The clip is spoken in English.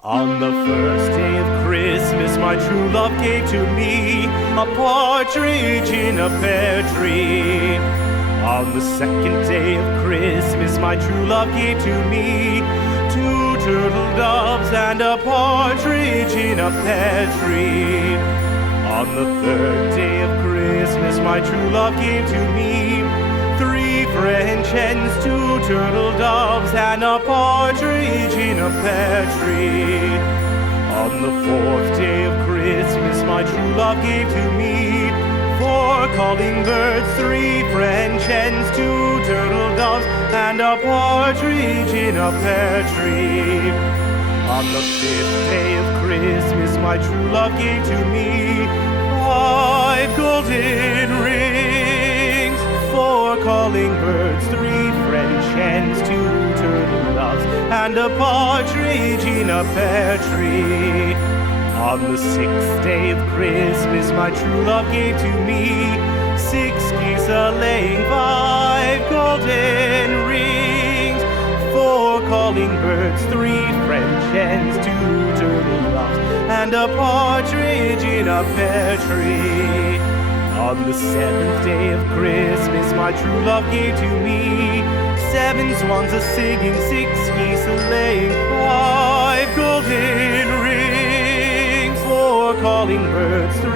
On the first day of Christmas, my true love gave to me a partridge in a pear tree. On the second day of Christmas, my true love gave to me two turtle doves and a partridge in a pear tree. On the third day of Christmas, my true love gave to me three French hens, two turtle doves, and a partridge in a pear tree. On the fourth day of Christmas, my true love gave to me four calling birds, three French hens, two turtle doves, and a partridge in a pear tree. On the fifth day of Christmas, my true love gave to me five golden rings, four calling birds, three French hens, two turtle doves, and a partridge in a pear tree. On the sixth day of Christmas, my true love gave to me six geese a-laying, five golden rings, four calling birds, three French hens, two turtle doves, and a partridge in a pear tree. On the seventh day of Christmas, my true love gave to me seven swans a-singing, six geese a-laying, five golden rings, four calling birds, three